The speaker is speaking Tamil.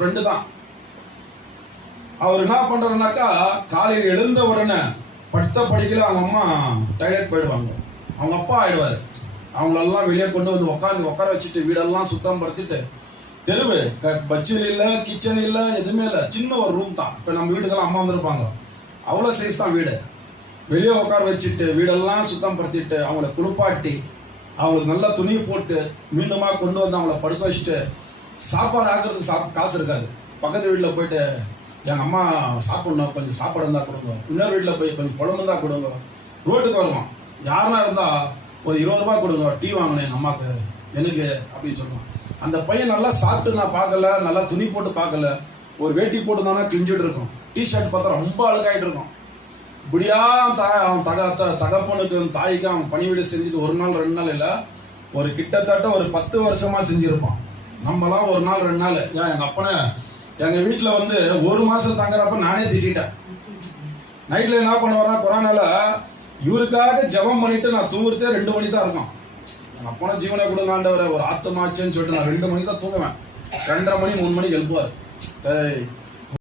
ஃப்ரெண்டு தான். அவர் என்ன பண்றாருனாக்கா, காலையில் எழுந்த உடனே படுத்த படிக்கல அவங்க அம்மா டாய்லெட் போயிடுவாங்க, அவங்க அப்பா ஆயிடுவாரு. அவங்களெல்லாம் வெளியே கொண்டு வந்து உட்கார வச்சுட்டு வீடெல்லாம் சுத்தம் படுத்திட்டு, தெருவு பச்சில் இல்லை, கிச்சன் இல்லை, எதுவுமே இல்லை, சின்ன ஒரு ரூம் தான். இப்போ நம்ம வீட்டுக்கெல்லாம் அம்மா வந்துருப்பாங்க, அவ்வளோ சைஸ் தான் வீடு. வெளியே உட்கார வச்சுட்டு வீடெல்லாம் சுத்தம் படுத்திட்டு அவங்கள குளிப்பாட்டி அவங்களுக்கு நல்லா துணி போட்டு மீண்டுமா கொண்டு வந்து அவங்கள படுக்க வச்சுட்டு, சாப்பாடு ஆக்குறதுக்கு காசு இருக்காது. பக்கத்து வீட்டில் போயிட்டு எங்கள் அம்மா சாப்பிடணும், கொஞ்சம் சாப்பாடு இருந்தால் கொடுங்க, இன்னொரு வீட்டில் போய் கொஞ்சம் குழம்பு தான் கொடுங்க. ரோட்டுக்கு வருவான், யாருனா இருந்தால் ஒரு 20 ரூபா கொடுங்க, டீ வாங்கணும் எங்கள் அம்மாவுக்கு எனக்கு அப்படின்னு சொல்லுவான். அந்த பையன் நல்லா சாப்பிட்டு நான் பார்க்கல, நல்லா துணி போட்டு பார்க்கல, ஒரு வேட்டி போட்டு தானே கிழிஞ்சிட்டு இருக்கும், டிஷர்ட் பார்த்தா ரொம்ப அழுக்காயிட்டு இருக்கும். இப்படியா அவன் தகப்பனுக்கு தாய்க்கு அவன் பணிவிடை செஞ்சுட்டு 1 நாள் 2 நாள் இல்லை, ஒரு கிட்டத்தட்ட ஒரு 10 வருஷமா செஞ்சிருப்பான். நம்மலாம் 1 நாள் 2 நாள். ஏன் எங்கள் அப்பனை எங்கள் வீட்டில் வந்து 1 மாதம் தங்குறப்ப நானே திட்டேன். நைட்டில் என்ன பண்ணுவாரா, கொரோனால இவருக்காக ஜபம் பண்ணிட்டு நான் தூங்குறதே 2 மணி தான் இருக்கும். எங்கள் அப்பனை ஜீவனை கொடுங்காண்டவரை ஒரு ஆத்தமாச்சுன்னு சொல்லிட்டு நான் 2 மணி தான் தூங்குவேன். 2:30 மணி 3 மணிக்கு எழுப்புவார்.